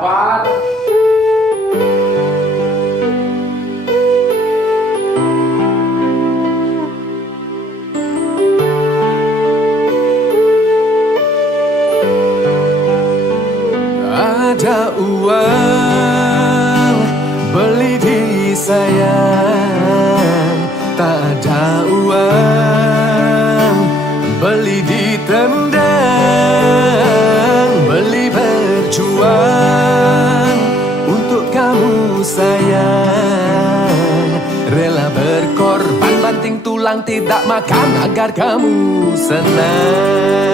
Ada uang beli diri sayang, tak ada uang beli ditendang, beli berjuang untuk kamu sayang, rela berkorban banting tulang tidak makan agar kamu senang.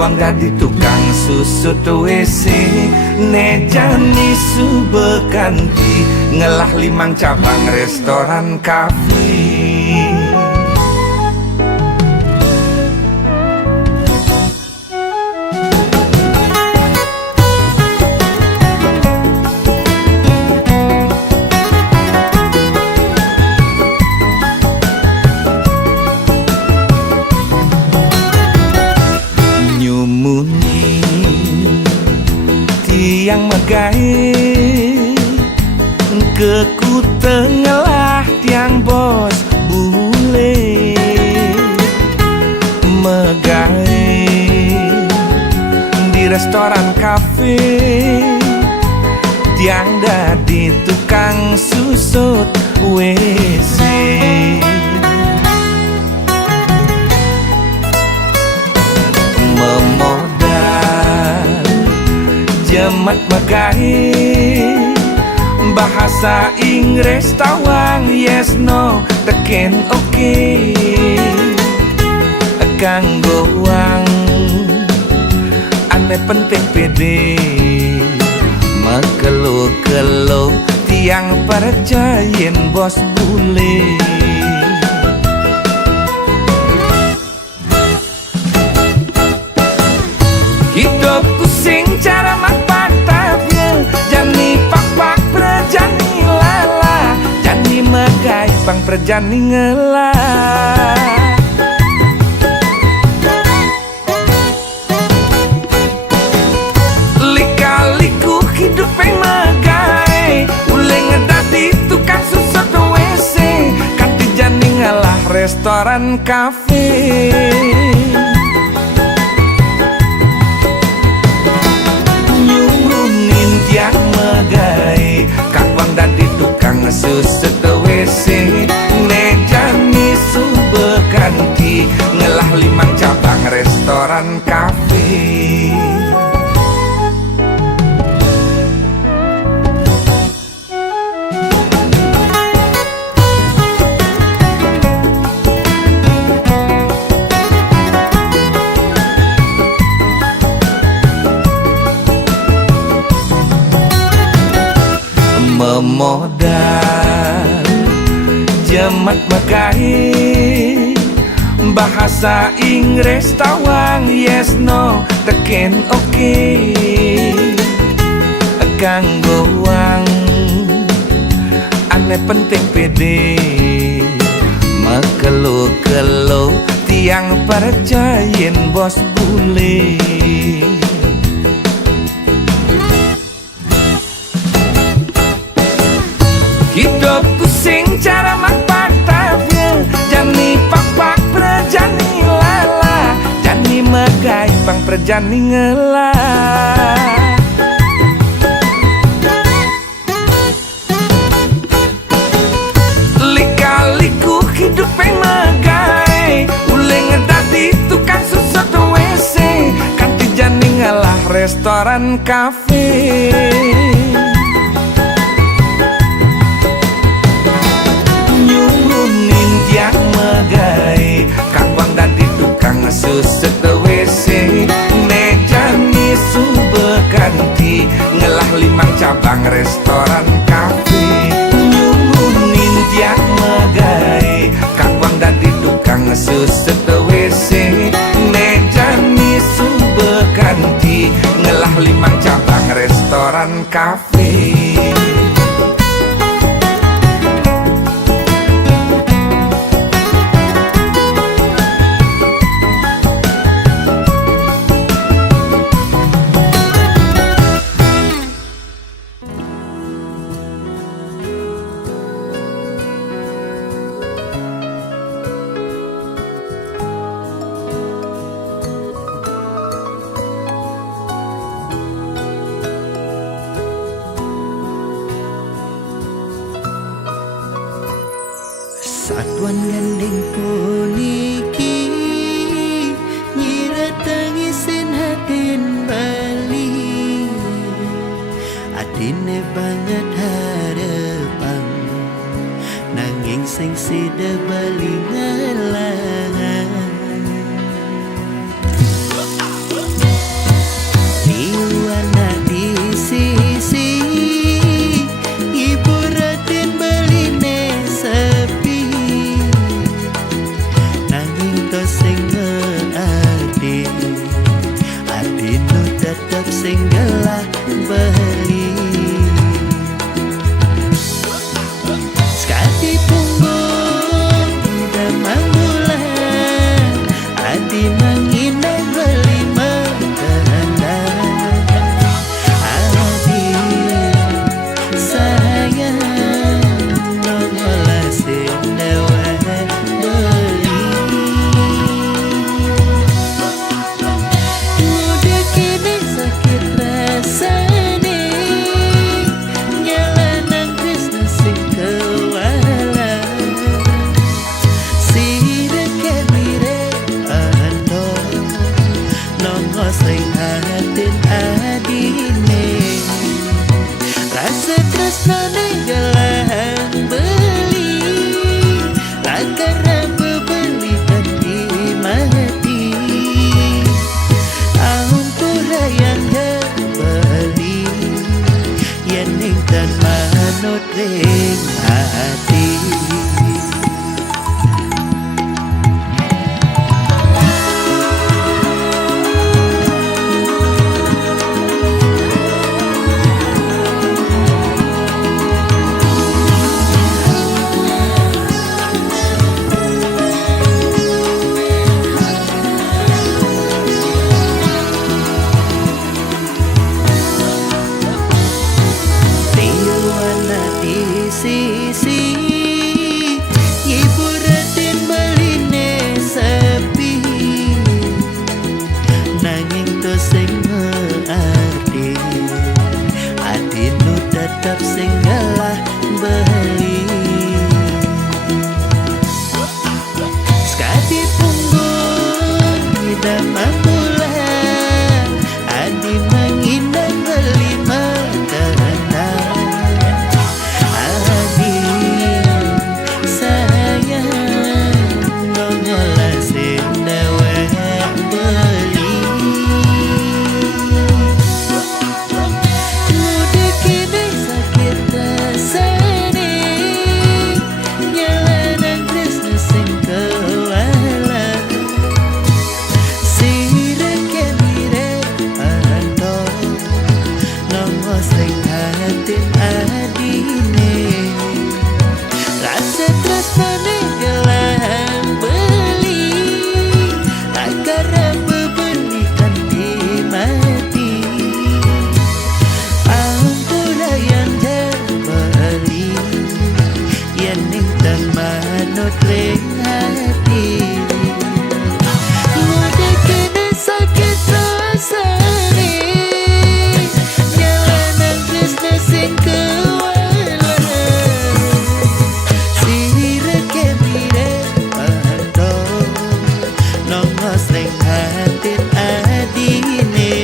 wong dadi tukang susut WC, nejani subekanti ngelah 5 cabang restoran kafe. Yang megai keku tengah tiang bos bule megai di restoran kafe tiang dadi tukang susut WC. Jemat megai bahasa Inggris tawang yes no teken oke kanggo wang ane penting pede makelo-kelo tiang percayain bos bule. Hidupku sing cara patahnya jani pak perjani lala jani megai pang perjani ngelah. Lika-liku hidup yang megai uleng ngedati tukang susut WC kanti jani ngelah restoran kafe. Yang megai kakwang dadi tukang susut WC nejani subekanti ngelah 5 cabang restoran kafe. Memodal jemat megai bahasa Inggris tawang yes no teken oke kanggo wang ane penting pede makelo-kelo tiang percayain bos bule. Hidupku sing cara patahnya jani pak perjani lala jani megai pang perjani ngelah. Lika-liku hidup yang megai uleng ngedati tukang susut WC kanti jani ngelah restoran kafe. Yang megai kakwang dadi tukang susut WC nejani subekanti ngelah 5 cabang restoran kafe. Nyumunin yang megai kakwang dadi tukang susut WC nejani subekanti ngelah 5 cabang restoran kafe. Satuan gandeng puniki nyira tangisin hatin bali adine banget harapan nanging sing sida bali ngalangan anak di sisi ibu raden beline sepi nanging to sing ngerti ati nu tetep sing gelah beli sekali punggung demam bulan adi mengindah beli mentenda adi sayang nongolah sendewa beli udah kini sakit rasane nyalanan Krishna sing kewala sireke mire ando nongo sing hatin adine rasa tresnane gelang beli lakara bebeli hati mati ampura yang beli yen ning tan manut ring hati Tiwana di sisi ibu raden beline sepi nanging to sing ngerti ati nu tetep sing gelah beli sekali punggung demam bulan adi mengindah beli mentenda adi sayang nongolah sendewa beli mudah kini sakit rasane nyalanan Krishna sing kewala sireke mire ando nongo sing hatin adine rasa tresnane gelang beli lakara bebeli kanti mati ampura yang beli yen ning tan manut ring hati udah kini sakit rasane nyalanan Krishna sing kewala sireke mire ando nongo sing hatin adine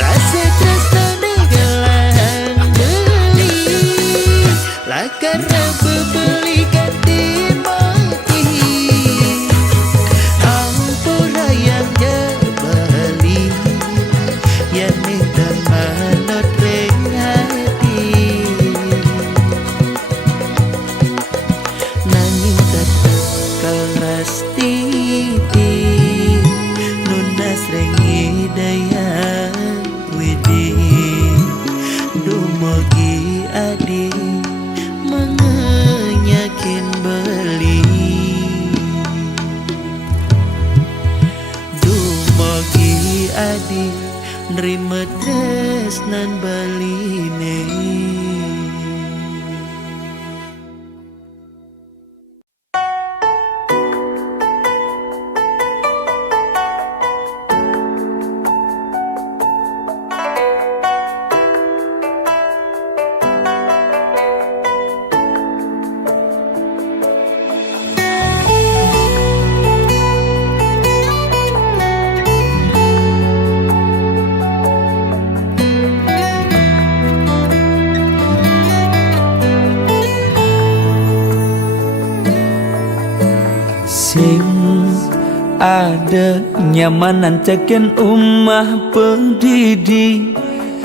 rasa tresnane gelang beli lakara bebeli kanti mati ampura yang beli yen ning tan manut ring hati nanging tetep keras titi nunas rengi daya widi dumogi adi mengenyakin beli dumogi adi nerima tresnan baline ada nyamanan teken umah pendidi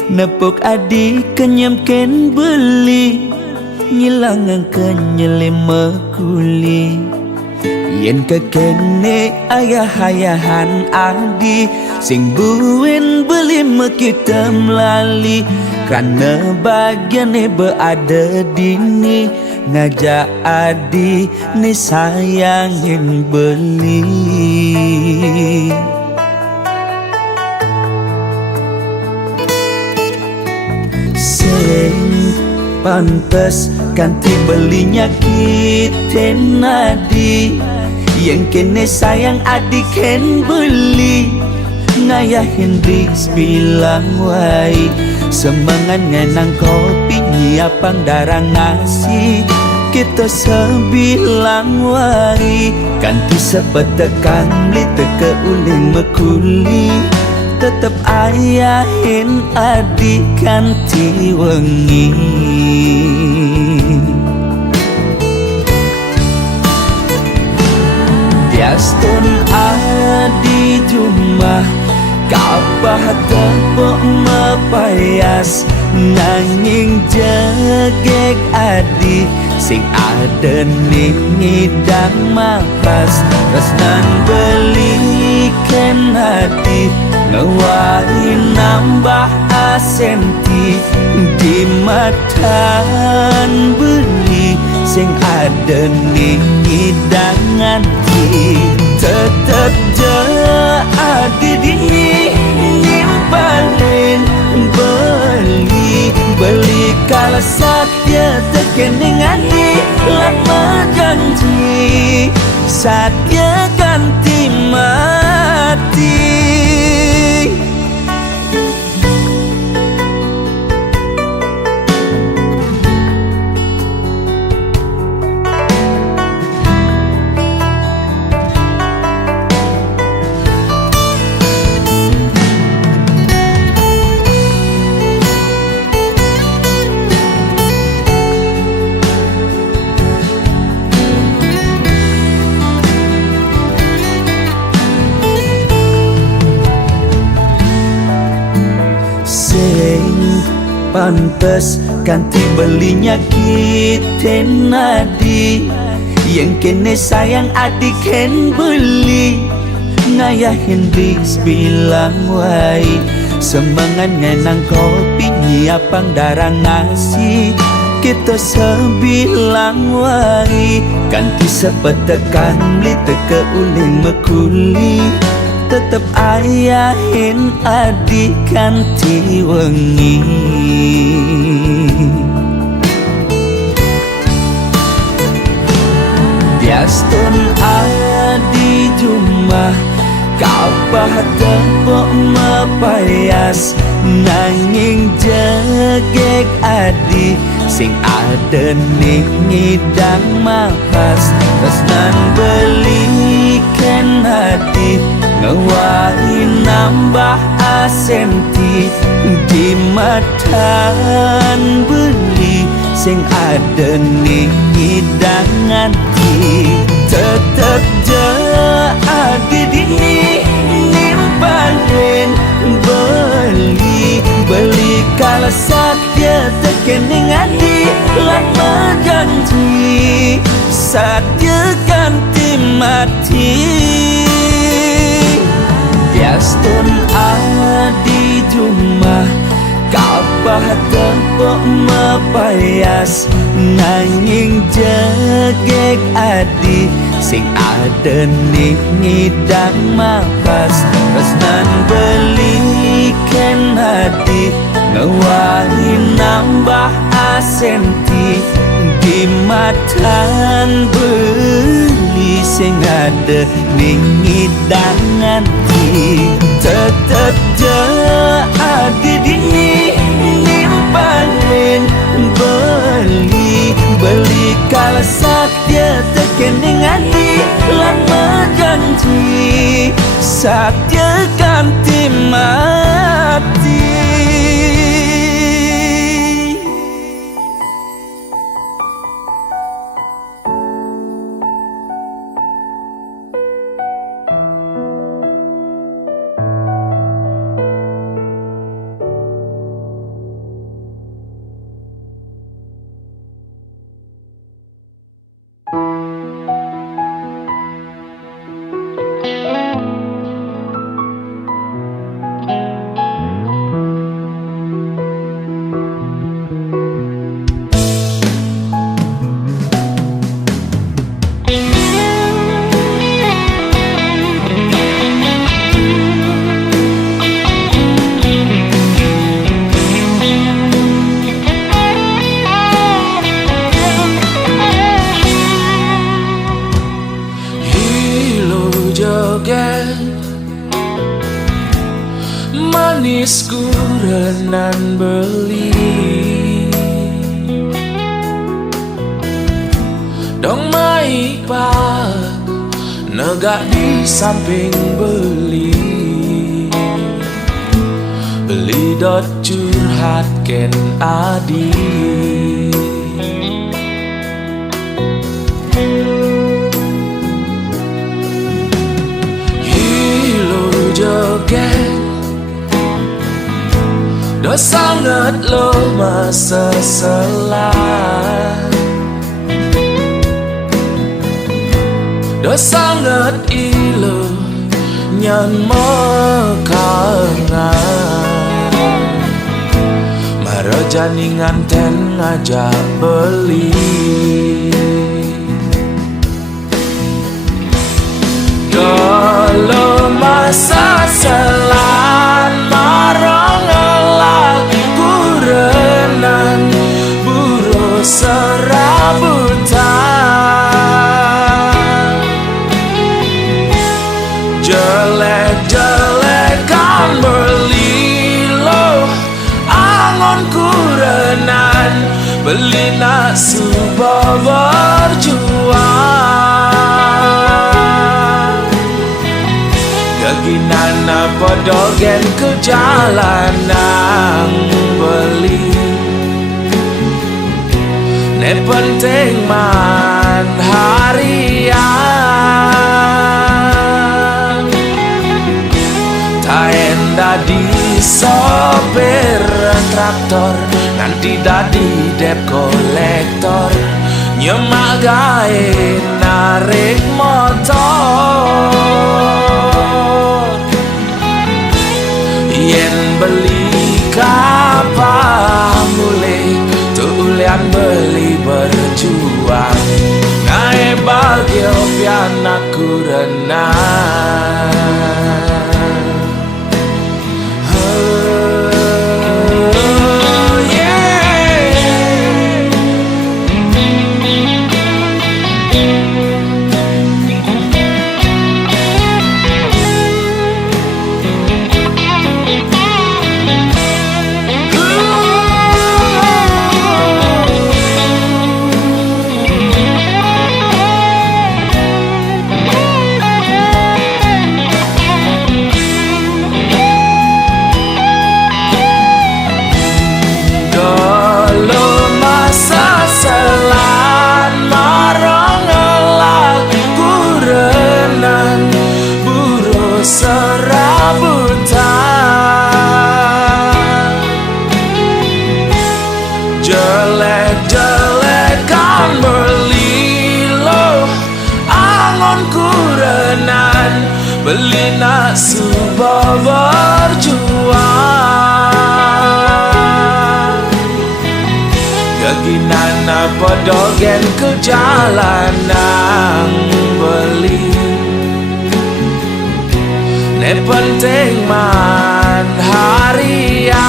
nepuk adik kenyamken beli ngilangan kenyelema kuli yen kekene ayah-ayahan adi sing buin beli kita melali karena bagiannya berada dini ngajak adi ni sayangin beli sing pantes ganti belinya kita nadi yang kene sayang adik ken beli ngayahin ris bilang wai semangat ngenang kopi nyiapang darah ngasih kita sebilang wari ganti sepetekan beli teke uling mekuli tetep ayahin adik ganti wengi Biastun adi jumah kapah tepuk mepayas nanging jegek adi sing ada ning ngidang mapas resnan belikan hati ngewai nambah asenti di matan beli sing ada ning ngidangan tetep je adi dini nimpalin beli kala satya tekening adi lama janji satya ganti mati pantes ganti belinya kita nadi yang kene sayang adik ken beli ngayahin ris bilang wai semangat ngenang kopi nyiapang darah ngasih kita sebilang wai ganti sepetekan beli teke uling mekuli tetep ayahin adik ganti wengi Biastun adi jumah kapah tepuk mepayas nanging jegek adi sing ada ning ngidang mapas resnan belikan hati ngewai nambah asenti di matan beli sing ada ning hidangan tetep je adi dini nimpalin beli kala satya tekening adi lama janji satya ganti mati Biastun adi jumah kapah tepuk mepayas nanging jegek adi sing ada ning ngidang mapas resnan belikan hati ngewai nambah asenti di matan beli sing ada ning ngidangan tetep je adi dini nimpalin beli kala satya tekening adi lama janji satya ganti mati ku renan beli dong mai pa negak di samping beli dot curhat ken adi hilu joget do sangat lo masa selah do sangat ilo nyan mekangan marajani nganten ngajak beli dolo masa selan marong ngelak kurenan buru serabutan jelek-jelekan berlilo angon kurenan beli nak subuh berjuang gaginan apa dogen ke jalanan beli ne penting man harian taenda di sopir traktor nanti dadi dep kolektor nyemak gawe narik motor yen beli kapal mulai tulian beli berjuang nae bagio pian aku renang jelek-jelekan berlilo angon kurenan beli nak subuh berjuang gaginan apa dogen ke jalanan beli ne penting man harian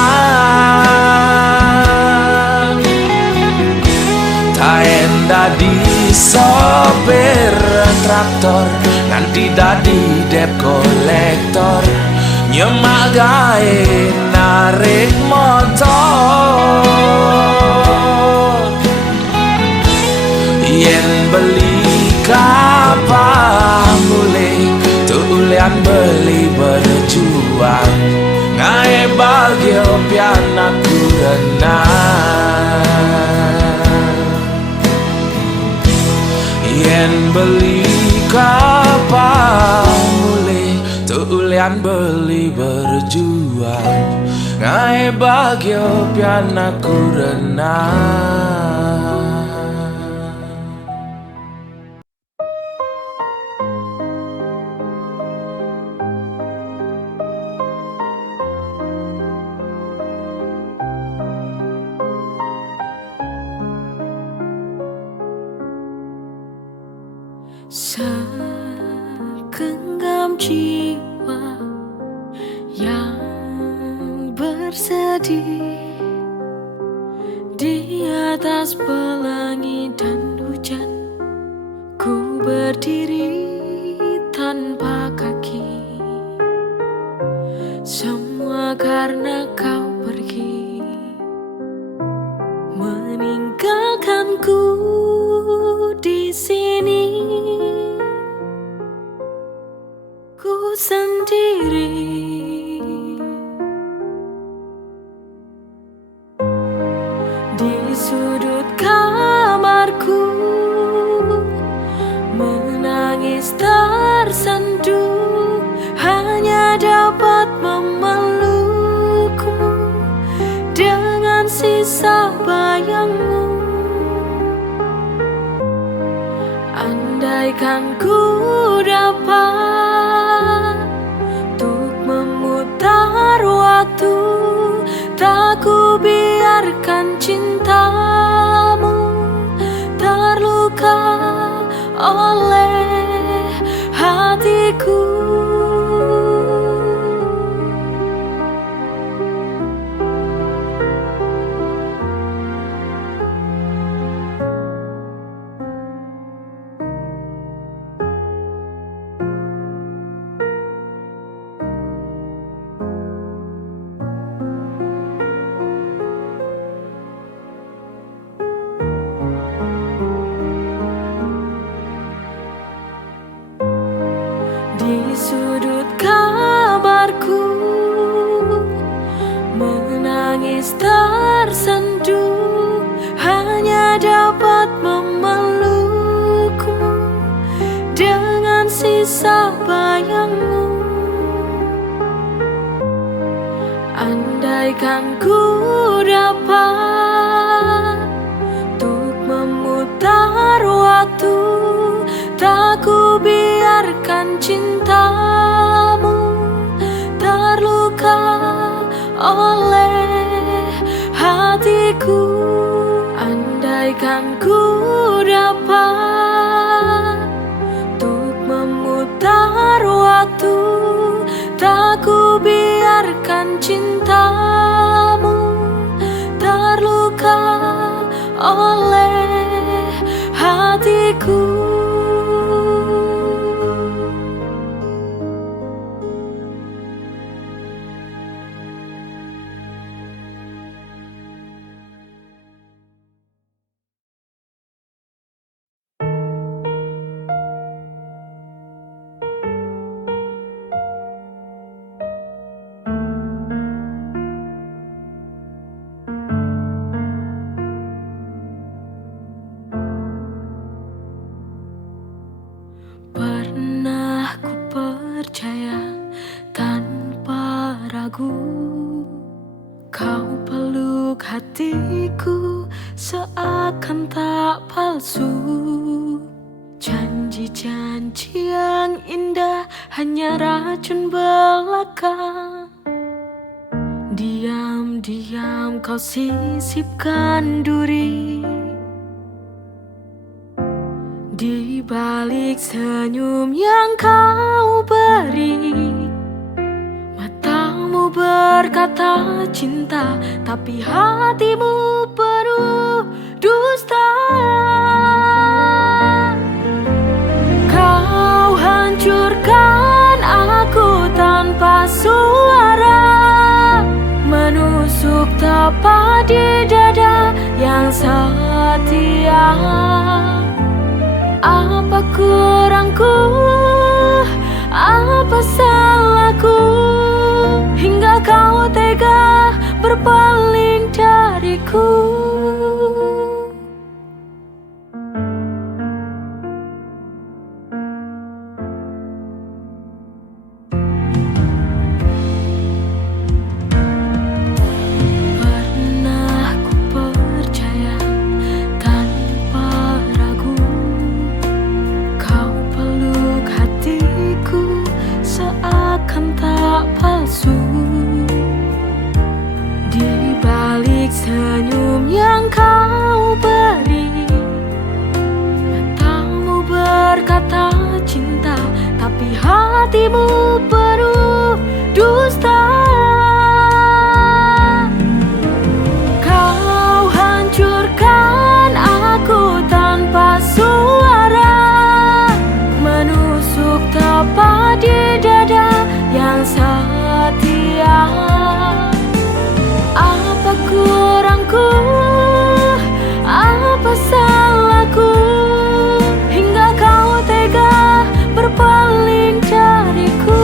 taenda di sopir traktor nanti dadi dep kolektor nyemak gawe narik motor yen beli kapal mulai tulian beli berjuang ngae bagio pian aku renang yen beli kapal mulai tulian beli berjuang ngae bagio pian aku renang Segenggam jiwa yang bersedih di atas pelangi dan hujan, ku berdiri tanpa kaki, semua karena sudut kamarku menangis tersenduh, hanya dapat memelukmu dengan sisa bayangmu. Andaikan ku dapat untuk memutar waktu, tak ku biarkan cintamu terluka oleh hatiku. Di sudut kamarku menangis tersenduh, hanya dapat memelukmu dengan sisa bayangmu. Andaikan ku dapat untuk memutar waktu, tak ku biarkan cintamu terluka oleh hatiku. Andaikan ku dapat untuk memutar waktu, tak ku biarkan cintamu terluka oleh hatiku. Pernah ku percaya tanpa ragu, kau peluk hatiku seakan tak palsu. Janji-janji yang indah hanya racun belaka. Diam-diam kau sisipkan duri di balik senyum yang kau beri. Matamu berkata cinta, tapi hatimu penuh dusta. Kau hancurkan aku tanpa suara, menusuk tepat di dada yang setia. Apa kurangku, apa salahku, hingga kau tega berpaling dariku. Di balik senyum yang kau beri, matamu berkata cinta, tapi hatimu penuh dusta. Kau hancurkan aku tanpa suara, menusuk tepat di dada yang setia. Apa kurangku, apa salahku, hingga kau tega berpaling dariku.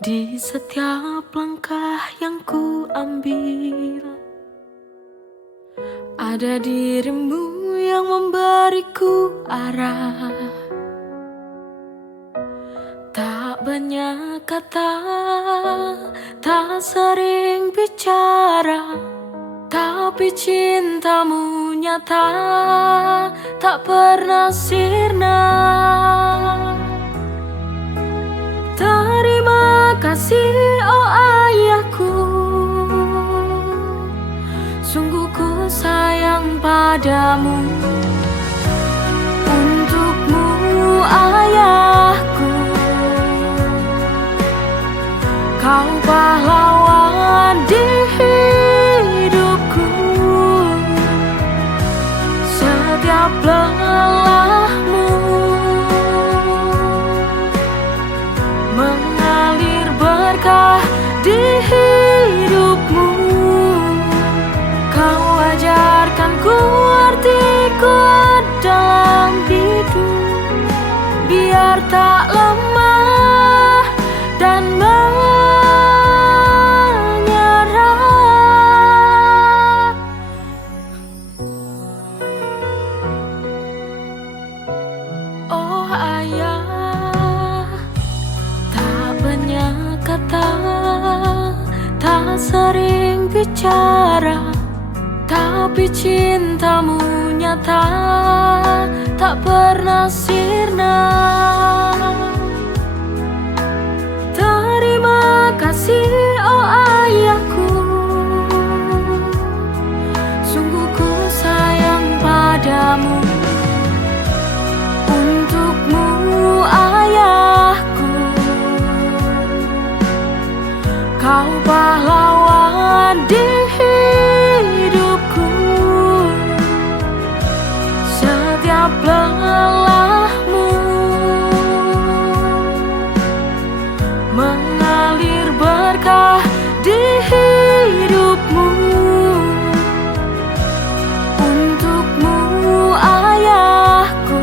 Di setiap langkah yang ku ambil, ada dirimu yang memberiku arah. Tak banyak kata, tak sering bicara, tapi cintamu nyata, tak pernah sirna. Terima kasih oh ayahku, sungguh ku sayang padamu. Untukmu ayahku, kau pahlawan di hidupku. Setiap lelahmu mengalir berkah di hidupmu. Kau ajarkan ku arti kuat dalam hidup, biar tak lemah dan menyerah. Oh ayah, tak banyak kata, tak sering bicara, tapi cintamu nyata, tak pernah sirna. Terima kasih oh ayahku, sungguh ku sayang padamu. Untukmu ayahku, kau pahlawan di hidupku. Setiap lelahmu mengalir berkah di hidupmu. Untukmu ayahku,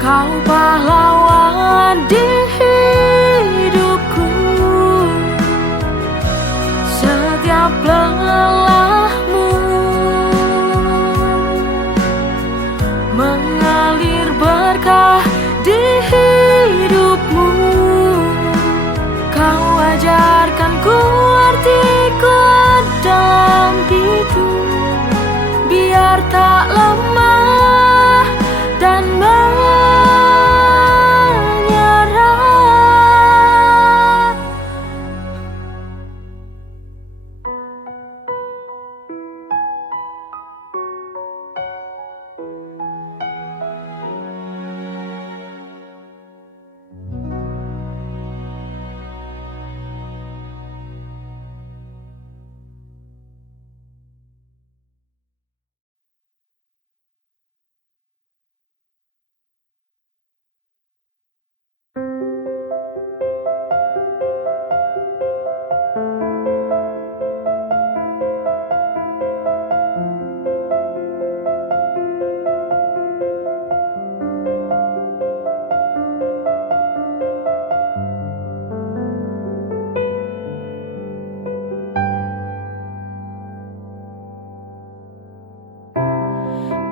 kau pahlawan di hidupku. Setiap lelahmu mengalir berkah di hidupmu. Kau ajarkan ku arti kuat dalam hidup, biar tak lemah dan menyerah.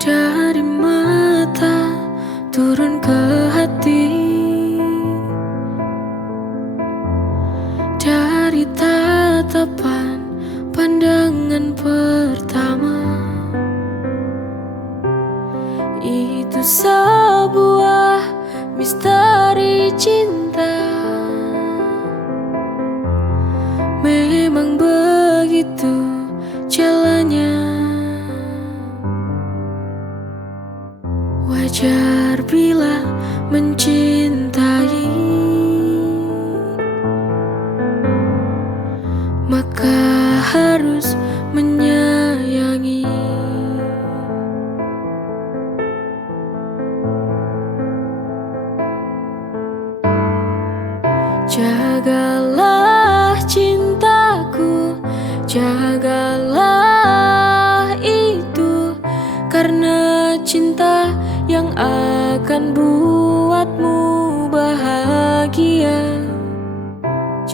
Dari mata turun ke hati, dari tatapan pandangan pertama. Itu sebuah misteri cinta, memang begitu jalannya. Wajar bila mencintai, maka harus menyayangi. Jagalah cintaku, jagalah itu, karena cinta yang akan buatmu bahagia.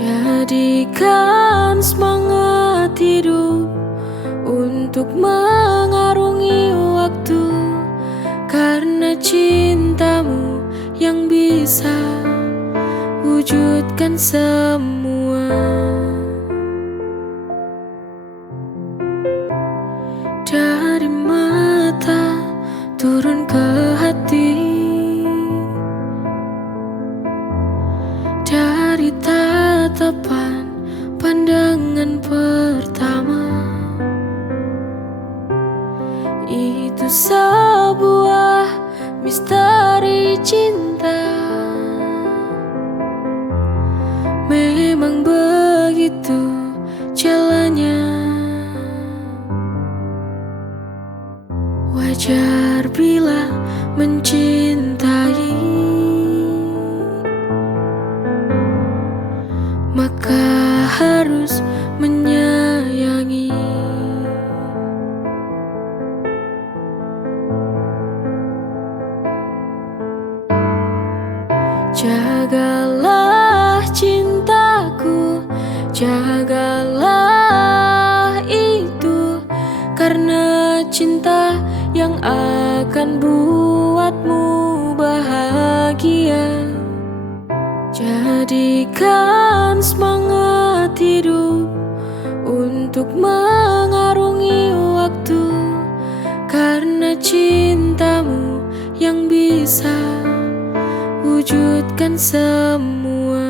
Jadikan semangat hidup untuk mengarungi waktu, karena cintamu yang bisa wujudkan semua. Dari mata turun ke hati, dari tatapan pandangan pertama. Itu sebuah misteri cinta. Memang begitu jalannya. Wajar bila mencintai, maka harus menyayangi. Jagalah cintaku, jagalah itu, karena cinta yang akan buatmu bahagia. Jadikan semangat hidup untuk mengarungi waktu, karena cintamu yang bisa wujudkan semua.